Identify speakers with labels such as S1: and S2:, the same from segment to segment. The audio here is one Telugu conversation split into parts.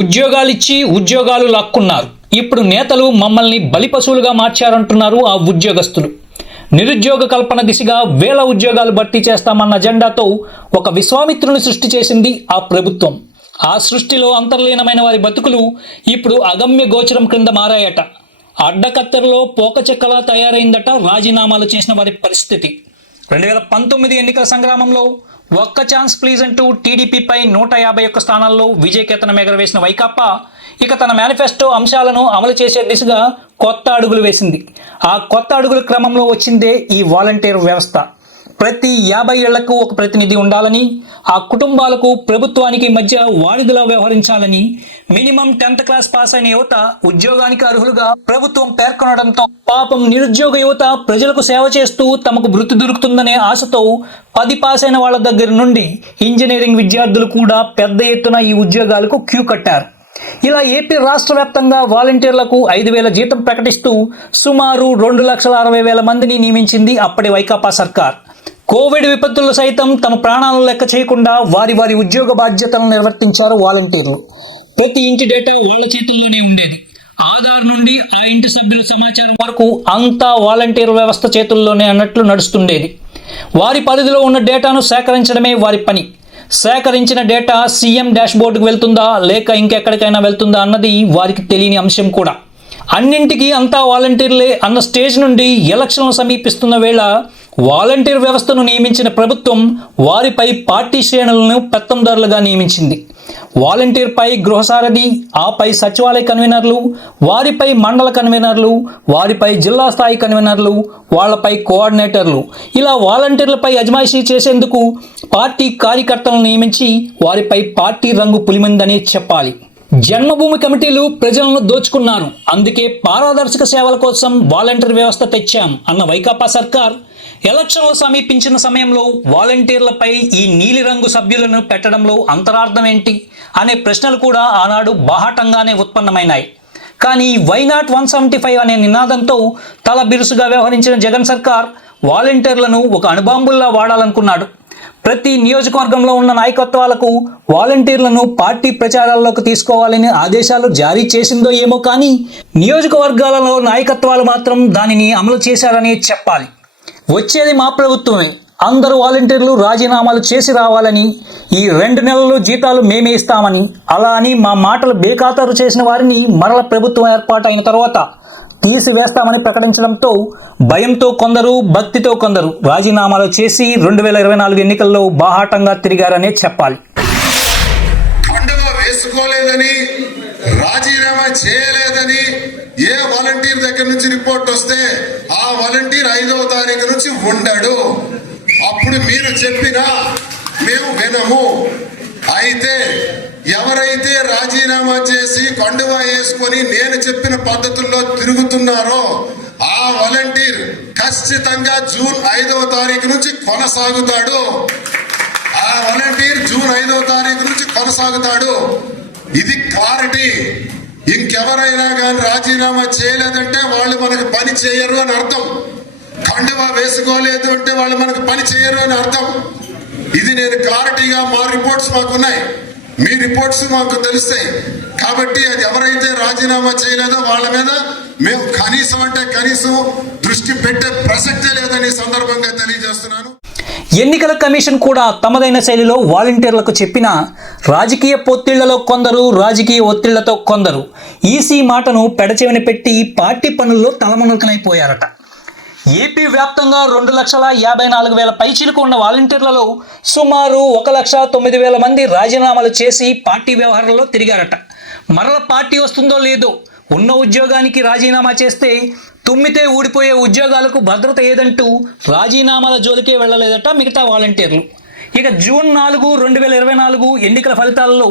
S1: ఉద్యోగాలిచ్చి ఉద్యోగాలు లాక్కున్నారు. ఇప్పుడు నేతలు మమ్మల్ని బలిపశువులుగా మార్చారంటున్నారు ఆ ఉద్యోగస్తులు. నిరుద్యోగ కల్పన దిశగా వేల ఉద్యోగాలు భర్తీ చేస్తామన్న అజెండాతో ఒక విశ్వామిత్రుని సృష్టి చేసింది ఆ ప్రభుత్వం. ఆ సృష్టిలో అంతర్లీనమైన వారి బతుకులు ఇప్పుడు అగమ్య గోచరం క్రింద మారాయట. అడ్డకత్తెరలో పోకచెక్కలా తయారైందట రాజీనామాలు చేసిన వారి పరిస్థితి. రెండు వేల పంతొమ్మిది ఎన్నికల సంగ్రామంలో ఒక్క ఛాన్స్ ప్లీజ్ అంటూ టీడీపీపై నూట యాభై ఒక్క స్థానాల్లో విజయకేతనం ఎగరవేసిన వైకాపా ఇక తన మేనిఫెస్టో అంశాలను అమలు చేసే దిశగా కొత్త అడుగులు వేసింది. ఆ కొత్త అడుగుల క్రమంలో వచ్చిందే ఈ వాలంటీర్ వ్యవస్థ. ప్రతి యాభై ఏళ్ళకు ఒక ప్రతినిధి ఉండాలని ఆ కుటుంబాలకు ప్రభుత్వానికి మధ్య వాడిదిలా వ్యవహరించాలని మినిమం టెన్త్ క్లాస్ పాస్ అయిన యువత ఉద్యోగానికి అర్హులుగా ప్రభుత్వం పేర్కొనడంతో పాపం నిరుద్యోగ యువత ప్రజలకు సేవ చేస్తూ తమకు వృత్తి దొరుకుతుందనే ఆశతో పది పాస్ అయిన వాళ్ళ దగ్గర నుండి ఇంజనీరింగ్ విద్యార్థులు కూడా పెద్ద ఎత్తున ఈ ఉద్యోగాలకు క్యూ కట్టారు. ఇలా ఏపీ రాష్ట్ర వ్యాప్తంగా వాలంటీర్లకు ఐదు వేల జీతం ప్రకటిస్తూ సుమారు రెండు లక్షల అరవై వేల మందిని నియమించింది అప్పటి వైకాపా సర్కార్. కోవిడ్ విపత్తులు సైతం తమ ప్రాణాలను లెక్క చేయకుండా వారి వారి ఉద్యోగ బాధ్యతలను నిర్వర్తించారు వాలంటీర్లు. ప్రతి ఇంటి డేటా వాళ్ళ చేతుల్లోనే ఉండేది. ఆధార్ నుండి ఆ ఇంటి సభ్యుల సమాచారం వరకు అంతా వాలంటీర్ వ్యవస్థ చేతుల్లోనే అన్నట్లు నడుస్తుండేది. వారి పరిధిలో ఉన్న డేటాను సేకరించడమే వారి పని. సేకరించిన డేటా సీఎం డాష్బోర్డుకు వెళ్తుందా లేక ఇంకెక్కడికైనా వెళ్తుందా అన్నది వారికి తెలియని అంశం కూడా. అన్నింటికీ అంతా వాలంటీర్లే అన్న స్టేజ్ నుండి ఎలక్షన్లు సమీపిస్తున్న వేళ వాలంటీర్ వ్యవస్థను నియమించిన ప్రభుత్వం వారిపై పార్టీ శ్రేణులను పెత్తందారులుగా నియమించింది. వాలంటీర్పై గృహసారథి ఆపై సచివాలయ కన్వీనర్లు వారిపై మండల కన్వీనర్లు వారిపై జిల్లా స్థాయి కన్వీనర్లు వాళ్ళపై కోఆర్డినేటర్లు. ఇలా వాలంటీర్లపై అజమాయిషీ చేసేందుకు పార్టీ కార్యకర్తలను నియమించి వారిపై పార్టీ రంగు పులిమిందనే చెప్పాలి. జన్మభూమి కమిటీలు ప్రజలను దోచుకున్నారు. అందుకే పారదర్శక సేవల కోసం వాలంటీర్ వ్యవస్థ తెచ్చాం అన్న వైకాపా సర్కార్. ఎలక్షన్లు సమీపించిన సమయంలో వాలంటీర్లపై ఈ నీలిరంగు సభ్యులను పెట్టడంలో అంతరార్థం ఏంటి? అనే ప్రశ్నలు కూడా ఆనాడు బాహాటంగానే ఉత్పన్నమైనాయి. కానీ why not one seventy five అనే నినాదంతో తల బిరుసుగా వ్యవహరించిన జగన్ సర్కార్ వాలంటీర్లను ఒక అణుబాంబుల్లా వాడాలనుకున్నాడు. ప్రతి నియోజకవర్గంలో ఉన్న నాయకత్వాలకు వాలంటీర్లను పార్టీ ప్రచారాల్లోకి తీసుకోవాలని ఆదేశాలు జారీ చేసిందో ఏమో కానీ నియోజకవర్గాలలో నాయకత్వాలు మాత్రం దానిని అమలు చేశారని చెప్పాలి. వచ్చేది మా ప్రభుత్వమే. అందరూ వాలంటీర్లు రాజీనామాలు చేసి రావాలని ఈ రెండు నెలలు జీతాలు మేమే ఇస్తామని అలా అని మా మాటలు బేఖాతరు చేసిన వారిని మరల ప్రభుత్వం ఏర్పాటైన తర్వాత తీసివేస్తామని ప్రకటించడంతో భయంతో కొందరు భక్తితో కొందరు రాజీనామాలు చేసి రెండు వేల ఇరవై నాలుగు ఎన్నికల్లో బాహాటంగా తిరిగారనే చెప్పాలి.
S2: వేసుకోలేదని రాజీనామా చేయలేదని ఏ వాలంటీర్ దగ్గర నుంచి రిపోర్ట్ వస్తే ఆ వాలంటీర్ ఐదవ తారీఖు నుంచి ఉండడు. అప్పుడు మీరు చెప్పినా మేము వినము. అయితే ఎవరైతే రాజీనామా చేసి కండువా వేసుకొని నేను చెప్పిన పద్ధతుల్లో తిరుగుతున్నారో ఆ వాలంటీర్ ఖచ్చితంగా జూన్ ఐదవ తారీఖు నుంచి కొనసాగుతాడు. ఆ వాలంటీర్ జూన్ ఐదో తారీఖు నుంచి కొనసాగుతాడు. ఇది క్లారిటీ. ఇంకెవరైనా కానీ రాజీనామా చేయలేదంటే వాళ్ళు మనకు పని చేయరు అని అర్థం. కండువా వేసుకోలేదు అంటే వాళ్ళు మనకు పని చేయరు అని అర్థం. ఇది నేను క్లారిటీగా మా రిపోర్ట్స్ మాకున్నాయి. మీ రిపోర్ట్స్ మాకు తెలుస్తాయి. కాబట్టి అది ఎవరైతే రాజీనామా చేయలేదో వాళ్ళ మీద మేము కనీసం అంటే కనీసం దృష్టి పెట్టే ప్రసక్తే లేదని సందర్భంగా తెలియజేస్తున్నాను.
S1: ఎన్నికల కమిషన్ కూడా తమదైన శైలిలో వాలంటీర్లకు చెప్పిన రాజకీయ పొత్తిళ్ళలో కొందరు రాజకీయ ఒత్తిళ్ళతో కొందరు. ఈసీ మాటను పెడచెవిన పెట్టి పార్టీ పనుల్లో తలమునకలైపోయారట ఏపీ వ్యాప్తంగా రెండు లక్షల యాభై నాలుగు వేల పైచీలకు ఉన్న వాలంటీర్లలో సుమారు ఒక లక్ష తొమ్మిది వేల మంది రాజీనామాలు చేసి పార్టీ వ్యవహారంలో తిరిగారట. మరల పార్టీ వస్తుందో లేదో ఉన్న ఉద్యోగానికి రాజీనామా చేస్తే తుమ్మితే ఊడిపోయే ఉద్యోగాలకు భద్రత ఏదంటూ రాజీనామాల జోలికే వెళ్ళలేదట మిగతా వాలంటీర్లు. ఇక జూన్ నాలుగు రెండు వేల ఇరవై నాలుగు ఎన్నికల ఫలితాలలో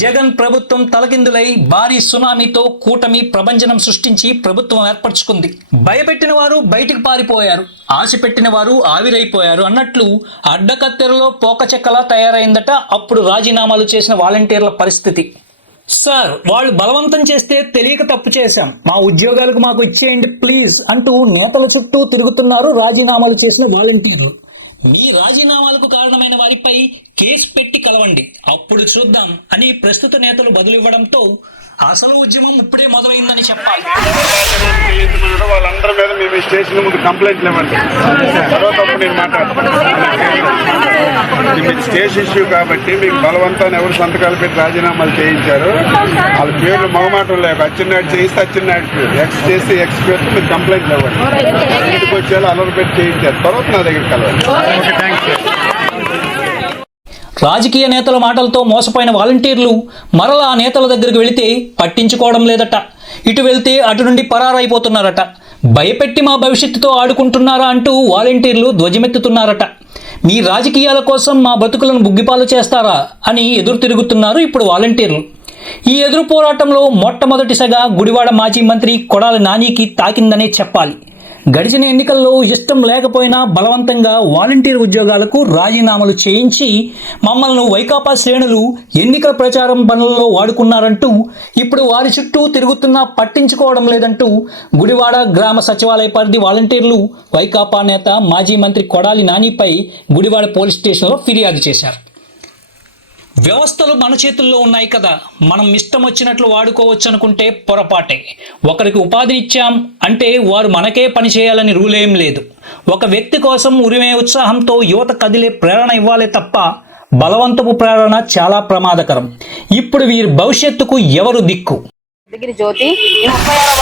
S1: జగన్ ప్రభుత్వం తలకిందులై భారీ సునామీతో కూటమి ప్రభంజనం సృష్టించి ప్రభుత్వం ఏర్పరచుకుంది. భయపెట్టిన వారు బయటికి పారిపోయారు. ఆశ పెట్టిన వారు ఆవిరైపోయారు అన్నట్లు అడ్డకత్తెరలో పోకచెక్కలా తయారైందట అప్పుడు రాజీనామాలు చేసిన వాలంటీర్ల పరిస్థితి. సార్ వాళ్ళు బలవంతం చేస్తే తెలియక తప్పు చేశాం. మా ఉద్యోగాలకు మాకు ఇచ్చేయండి ప్లీజ్ అంటూ నేతల చుట్టూ తిరుగుతున్నారు రాజీనామాలు చేసిన వాలంటీర్లు. మీ రాజీనామాలకు కారణమైన వారిపై కేసు పెట్టి కలవండి. అప్పుడు చూద్దాం అని ప్రస్తుత నేతలు బదులివ్వడంతో అసలు ఉద్యమం ఇప్పుడే మొదలైందని చెప్పాలి
S3: వాళ్ళందరి మీద మేము స్టేషన్ ముందు కంప్లైంట్లు ఇవ్వండి తర్వాత అప్పుడు నేను మాట్లాడతాను ఇది మీకు స్టేషన్ ఇష్యూ కాబట్టి మీకు బలవంతాన్ని ఎవరు సంతకాలు పెట్టి రాజీనామాలు చేయించారు వాళ్ళ పేర్లు మొగమాటం లేక అచ్చెన్నాయుడు చేయిస్తే అచ్చెన్నాయుడు పేరు ఎక్స్ చేసి ఎక్స్ పేరుతో మీరు కంప్లైంట్లు ఇవ్వండి ఇంటికి వచ్చేలా అలర్ పెట్టి చేయించారు తర్వాత నా దగ్గరికి కలవండి
S1: రాజకీయ నేతల మాటలతో మోసపోయిన వాలంటీర్లు మరలా ఆ నేతల దగ్గరికి వెళితే పట్టించుకోవడం లేదట. ఇటు వెళ్తే అటు నుండి పరారైపోతున్నారట. భయపెట్టి మా భవిష్యత్తుతో ఆడుకుంటున్నారా అంటూ వాలంటీర్లు ధ్వజమెత్తుతున్నారట. మీ రాజకీయాల కోసం మా బతుకులను బుగ్గిపాలు చేస్తారా అని ఎదురు తిరుగుతున్నారు ఇప్పుడు వాలంటీర్లు. ఈ ఎదురు పోరాటంలో మొట్టమొదటిసగా గుడివాడ మాజీ మంత్రి కొడాలి నానికి తాకిందనే చెప్పాలి. గడిచిన ఎన్నికల్లో ఇష్టం లేకపోయినా బలవంతంగా వాలంటీర్ ఉద్యోగాలకు రాజీనామాలు చేయించి మమ్మల్ని వైకాపా శ్రేణులు ఎన్నికల ప్రచారం పనులలో వాడుకున్నారంటూ ఇప్పుడు వారి చుట్టూ తిరుగుతున్నా పట్టించుకోవడం లేదంటూ గుడివాడ గ్రామ సచివాలయ పరిధి వాలంటీర్లు వైకాపా నేత మాజీ మంత్రి కొడాలి నానిపై గుడివాడ పోలీస్ స్టేషన్లో ఫిర్యాదు చేశారు. వ్యవస్థలు మన చేతుల్లో ఉన్నాయి కదా. మనం ఇష్టం వచ్చినట్లు వాడుకోవచ్చు అనుకుంటే పొరపాటే. ఒకరికి ఉపాధిని ఇచ్చాం అంటే వారు మనకే పని చేయాలని రూల్ ఏం లేదు. ఒక వ్యక్తి కోసం ఉరిమే ఉత్సాహంతో యువత కదిలే ప్రేరణ ఇవ్వాలే తప్ప బలవంతపు ప్రేరణ చాలా ప్రమాదకరం. ఇప్పుడు వీరి భవిష్యత్తుకు ఎవరు దిక్కు?
S4: జ్యోతి ఈ ముప్పై ఆరో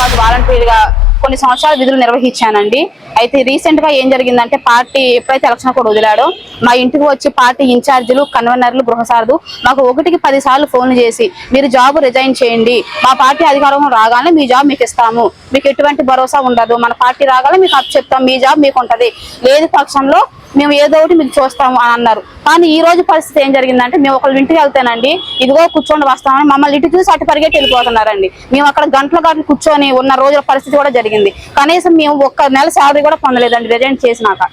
S4: కొన్ని సంవత్సరాలు విధులు నిర్వహించానండి. అయితే రీసెంట్గా ఏం జరిగిందంటే పార్టీ ఎప్పుడైతే ఎలక్షన్ కూడా వదిలాడో మా ఇంటికి వచ్చి పార్టీ ఇన్ఛార్జీలు కన్వీనర్లు గృహసారథు మాకు ఒకటికి పది సార్లు ఫోన్లు చేసి మీరు జాబ్ రిజైన్ చేయండి. మా పార్టీ అధికారం రాగానే మీ జాబ్ మీకు ఇస్తాము. మీకు ఎటువంటి భరోసా ఉండదు. మన పార్టీ రాగానే మీకు అప్పు చెప్తాం. మీ జాబ్ మీకు ఉంటది. లేదు పక్షంలో మేము ఏదో ఒకటి మీకు చూస్తాము అని అన్నారు. కానీ ఈ రోజు పరిస్థితి ఏం జరిగిందంటే మేము ఒకళ్ళు ఇంటికి వెళ్తానండి ఇదిగో కూర్చొని వస్తామని మమ్మల్ని ఇటు చూసి అటు పరిగెట్టి వెళ్ళిపోతున్నారండి. మేము అక్కడ గంటల గంటలు కూర్చొని ఉన్న రోజుల పరిస్థితి కూడా జరిగింది. కనీసం మేము ఒక్క నెల శాలరీ కూడా పొందలేదండి రిజైన్ చేసినాక.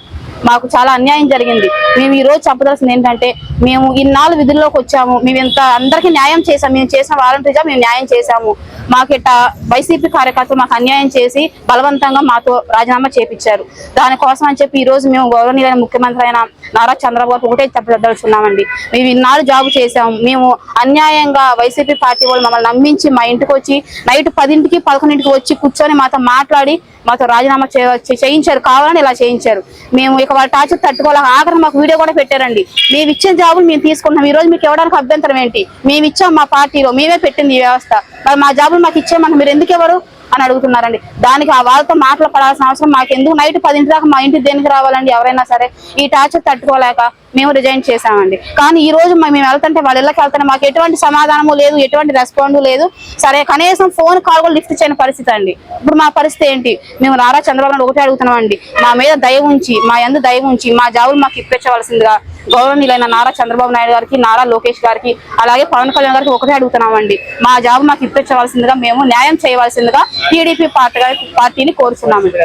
S4: మాకు చాలా అన్యాయం జరిగింది. మేము ఈ రోజు చెప్పదలసింది ఏంటంటే మేము ఇన్నాళ్ళు విధుల్లోకి వచ్చాము. మేము ఇంత అందరికీ న్యాయం చేసాము మేము చేసిన వాలంటీర్గా మేము న్యాయం చేసాము మాకు ఇట్ట వైసీపీ కార్యకర్తలు మాకు అన్యాయం చేసి బలవంతంగా మాతో రాజీనామా చేపించారు దానికోసం అని చెప్పి ఈ రోజు మేము గౌరవనీయులైన ముఖ్యమంత్రి అయిన నారా చంద్రబాబు ఒకటే చెప్పదలుచున్నామండి మేము ఇన్నాళ్ళు జాబు చేసాము మేము అన్యాయంగా వైసీపీ పార్టీ వాళ్ళు మమ్మల్ని నమ్మించి మా ఇంటికి వచ్చి నైట్ పదింటికి పదకొండింటికి వచ్చి కూర్చొని మాతో మాట్లాడి మాతో రాజీనామా చే- చేయించారు. కావాలని ఇలా చేయించారు. మేము ఇక వాళ్ళ టార్చర్ తట్టుకోవాలి ఆఖరి మాకు వీడియో కూడా పెట్టారండి. మేము ఇచ్చిన జాబులు మేము తీసుకుంటున్నాం. ఈ రోజు మీకు ఇవ్వడానికి అభ్యంతరం ఏంటి? మేము ఇచ్చాం మా పార్టీలో. మేమే పెట్టింది ఈ వ్యవస్థ. మరి మా జాబులు మాకు ఇచ్చేయమంటే మీరు ఎందుకు ఎవరు అని అడుగుతున్నారండి. దానికి ఆ వాళ్ళతో మాటలు పడాల్సిన అవసరం మాకు ఎందుకు? నైట్ పదింటి దాకా మా ఇంటికి దేనికి రావాలండి ఎవరైనా సరే? ఈ టార్చర్ తట్టుకోలేక మేము రిజైన్ చేశామండి. కానీ ఈ రోజు మేము వెళ్తుంటే వాళ్ళ ఇళ్ళకి వెళ్తుంటే మాకు ఎటువంటి సమాధానము లేదు ఎటువంటి రెస్పాండ్ లేదు. సరే కనీసం ఫోన్ కాల్ కూడా లిఫ్ట్ చేయని పరిస్థితి అండి. ఇప్పుడు మా పరిస్థితి ఏంటి? మేము నారా చంద్రబాబు ఒకటే అడుగుతున్నామండి. మా మీద దయ ఉంచి మా ఎందు దయ ఉంచి మా జాబులు మాకు ఇప్పించవలసిందిగా గౌరవనీయులైన నారా చంద్రబాబు నాయుడు గారికి నారా లోకేష్ గారికి అలాగే పవన్ కళ్యాణ్ గారికి ఒకటే అడుగుతున్నామండి. మా జాబ్ మాకు ఇప్పించవలసిందిగా మేము న్యాయం చేయవలసిందిగా టీడీపీ పార్టీ పార్టీని కోరుతున్నామండి